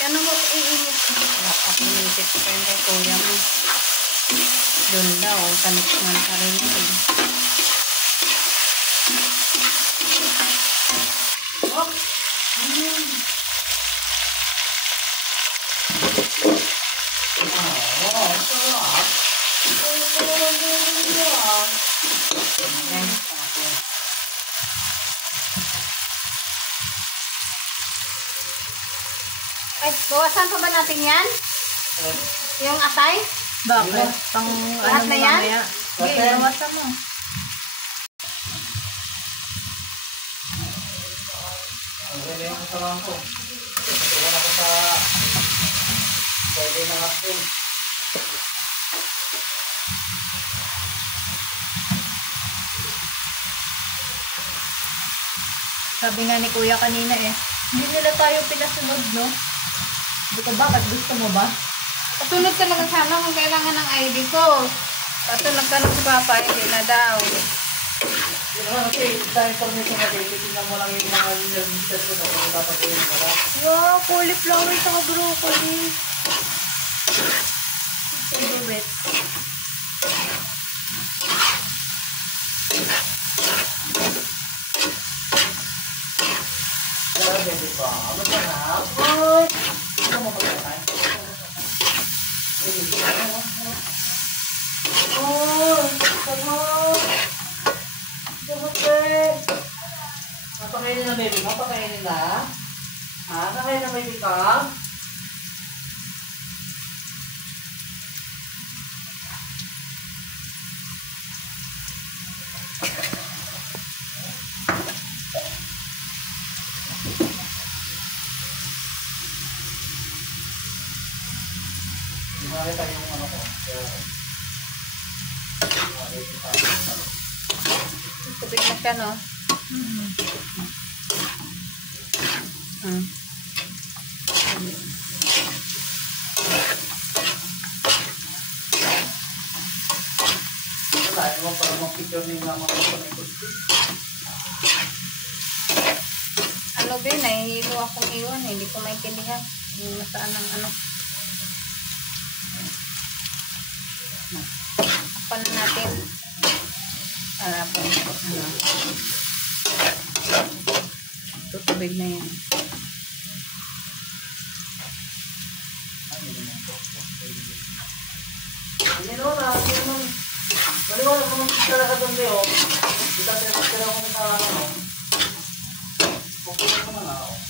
Ano mo iinit? Napapinitit ko yung kay kuya mo. Doon daw, tanikman pa rin yun. Oh! Ay, bawasan pa ba natin yan? Yung atay? Bakit? Pang lahat na yan? Okay, bawasan mo. Ang ganda yung kasalaman ko. Tuwan ako sa pwede na natin. Sabi nga ni kuya kanina hindi nila tayo pinasunod, no? Hindi ko bakit? Gusto mo ba? Pasunod ka lang sana kung kailangan ng ID ko. Kaso nagtanong si Papa, hindi na daw. Yun naman kasi, sa information natin, titignan mo lang yung mga register ko na kung dapat ko yung wala. Wow, cauliflower sa broccoli. Favorite. Grabe, di ba? Masarap. Ay! Ano mo pagkakay? Oh, sarap! Sarap eh! Napakainin na baby mo? Pakainin na? Ha? Nakain na baby ka? Nakita yung ano ko. Tubig na siya, no? Wala, naman para mag-picture din naman ako sa may gusto. Ano ba, nahihilo akong iwan. Hindi ko maintindihan. Yung nasaan ang ano. Kapan natin. Para po. Tutubig na yan. Hindi naman, maliwanag naman talaga doon kayo. Kita pera ko sa ano. Okay naman ako.